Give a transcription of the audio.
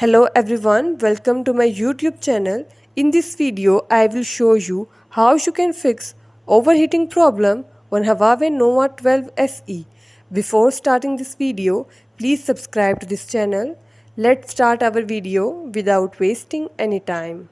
Hello everyone, welcome to my YouTube channel. In this video, I will show you how you can fix overheating problem on Huawei Nova 12 SE. Before starting this video, please subscribe to this channel. Let's start our video without wasting any time.